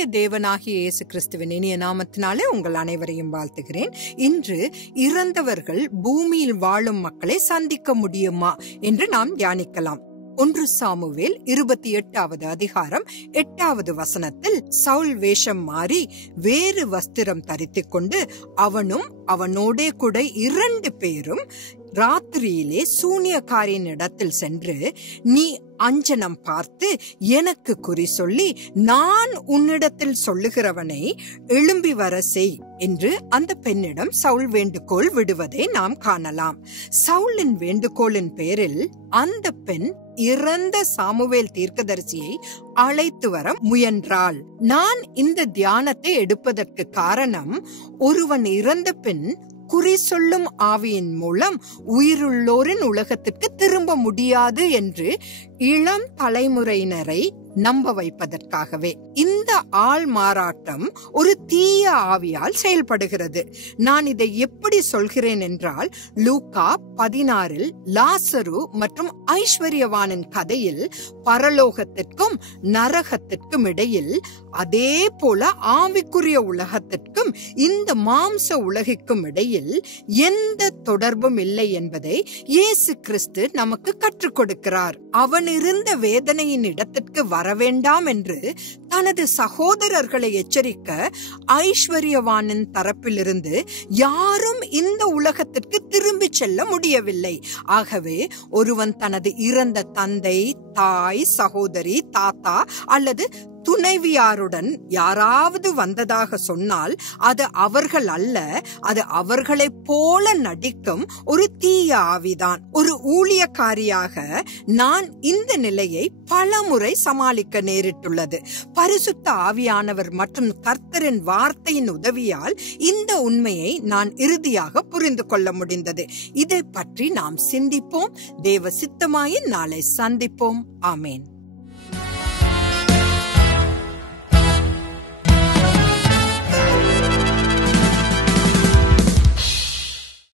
நம்முடைய தேவனாகிய இயேசு கிறிஸ்துவின் இனிய நாமத்தினாலே உங்கள் அனைவரையும் வாழ்த்துகிறேன். இன்று இறந்தவர்கள் பூமியில் வாழும் மக்களை சந்திக்க முடியுமா என்று நாம் தியானிக்கலாம். 1 சாமுவேல் 28வது அதிகாரம் 8வது வசனத்தில் சவுல் வேஷம் மாறி வேறு வஸ்திரம் தரித்துக் கொண்டு அவனும் அவனோடே கூட 2 பேரும் ராத்திரியிலே சூனியக்காரியின் இடத்தில் சென்று, நீ அஞ்சனம் பார்த்து எனக்கு குறி சொல்லி நான் உன்னிடத்தில் சொல்லுகிறவனை எழும்பி வர செய் என்று அந்த பெண்ணிடம் சவுல் வேண்டுகோள் விடுவதை நாம் காணலாம். சவுலின் வேண்டுகோளின் பேரில் அந்த பெண் இறந்த சாமுவேல் தீர்க்கதரிசியை அழைத்து வர முயன்றாள். நான் இந்த தியானத்தை எடுப்பதற்கு காரணம், ஒருவன் இறந்த பின் குறி சொல்லும் ஆவியின் மூலம் உயிருள்ளோரின் உலகத்திற்கு திரும்ப முடியாது என்று இளம் தலைமுறையினரை நம்ப வைப்பதற்காகவே. இந்த ஆள் மாறாட்டம் ஒரு தீய ஆவியால் செயல்படுகிறது. நான் இதை எப்படி சொல்கிறேன் என்றால், லூக்கா 16 லாசரு மற்றும் ஐஸ்வர்யவானின் கதையில் பரலோகத்திற்கும் நரகத்திற்கும் இடையில், அதே போல ஆவிக்குரிய உலகத்திற்கும் இந்த மாம்ச உலகிற்கும் இடையில் எந்த தொடர்பும் இல்லை என்பதை இயேசு கிறிஸ்து நமக்கு கற்றுக் கொடுக்கிறார். அவன் இருந்த வேதனையின் இடத்திற்கு வரவேண்டாம் என்று தனது சகோதரர்களை எச்சரிக்க ஐஸ்வர்யவானின் தரப்பிலிருந்து யாரும் இந்த உலகத்திற்கு திரும்பி செல்ல முடியவில்லை. ஆகவே ஒருவன் தனது இறந்த தந்தை, தாய், சகோதரி, தாத்தா அல்லது துணைவியாருடன் யாராவது வந்ததாக சொன்னால் அது அவர்கள் அல்ல, அது அவர்களை போல நடிக்கும் ஒரு தீய ஆவிதான். ஒரு ஊழியக்காரியாக நான் இந்த நிலையை பல முறை சமாளிக்க நேரிட்டுள்ளது. பரிசுத்த ஆவியானவர் மற்றும் கர்த்தரின் வார்த்தையின் உதவியால் இந்த உண்மையை நான் இறுதியாக புரிந்து கொள்ள முடிந்தது. இதை பற்றி நாம் சிந்திப்போம். தேவ சித்தமாயின் நாளை சந்திப்போம். ஆமேன்.